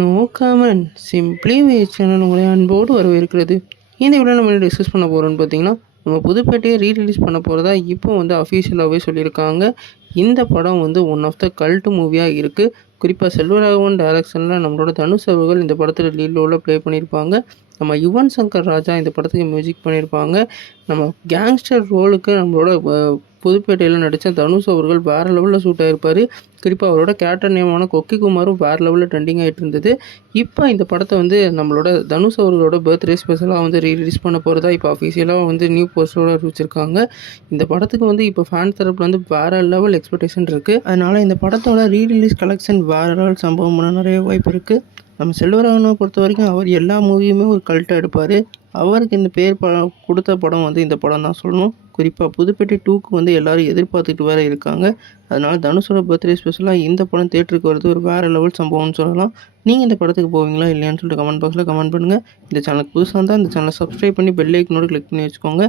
No comment simply ways channel உங்களை அன்போடு வரவேற்கிறது. இந்த வீடியோ நம்ம டிஸ்கஸ் பண்ண போகிறோம்னு பார்த்தீங்கன்னா, நம்ம புதுப்பேட்டையை ரீரிலீஸ் பண்ண போகிறதா இப்போ வந்து அஃபீஷியலாகவே சொல்லியிருக்காங்க. இந்த படம் வந்து ஒன் ஆஃப் த கல்ட் மூவியாக இருக்குது. குறிப்பாக செல்வராகவன் டைரக்ஷனில் நம்மளோட தனுஷ் அவர்கள் இந்த படத்தில் லீட் ரோலில் ப்ளே பண்ணியிருப்பாங்க. நம்ம யுவன் சங்கர் ராஜா இந்த படத்துக்கு மியூசிக் பண்ணியிருப்பாங்க. நம்ம கேங்ஸ்டர் ரோலுக்கு நம்மளோட புதுப்பேட்டையில் நடித்த தனுஷ் அவர்கள் வேறு லெவலில் சூட் ஆகிருப்பார். குறிப்பாக அவரோட கேரக்டர் நேமான கொக்கி குமாரும் வேறு லெவலில் ட்ரெண்டிங் ஆகிட்டு இருந்தது. இப்போ இந்த படத்தை வந்து நம்மளோட தனுஷ் அவர்களோட பர்த்டே ஸ்பெஷலாக வந்து ரீரிலீஸ் பண்ண போகிறதா இப்போ அஃபீஷியலாக வந்து நியூ போஸ்டரோடு அறிவிச்சிருக்காங்க. இந்த படத்துக்கு வந்து இப்போ ஃபேன் தரப்பில் வந்து வேறு லெவல் எக்ஸ்பெக்டேஷன் இருக்குது. அதனால் இந்த படத்தோட ரீரிலீஸ் கலெக்ஷன் வேறு லெவல் சம்பவம் பண்ண நிறைய வாய்ப்பு இருக்குது. நம்ம செல்வராகவனை பொறுத்த வரைக்கும் அவர் எல்லா மூவியுமே ஒரு கல்ட்டாக எடுப்பார். அவருக்கு இந்த பேர் கொடுத்த படம் வந்து இந்த படம் தான் சொல்லணும். குறிப்பாக புதுப்பேட்டை 2க்கு வந்து எல்லோரும் எதிர்பார்த்துட்டு வேறு இருக்காங்க. அதனால் தனுஷோட பர்த்டே ஸ்பெஷலாக இந்த படம் தேட்டருக்கு வரது ஒரு வேறு லெவல் சம்பவம்னு சொல்லலாம். நீங்கள் இந்த படத்துக்கு போவீங்களா இல்லையான்னு சொல்லிட்டு கமெண்ட் பாக்ஸில் கமெண்ட் பண்ணுங்கள். இந்த சேனலுக்கு புதுசாக இருந்தால் இந்த சேனலை சப்ஸ்கிரைப் பண்ணி பெல் ஐக்கனோட கிளிக் பண்ணி வச்சுக்கோங்க.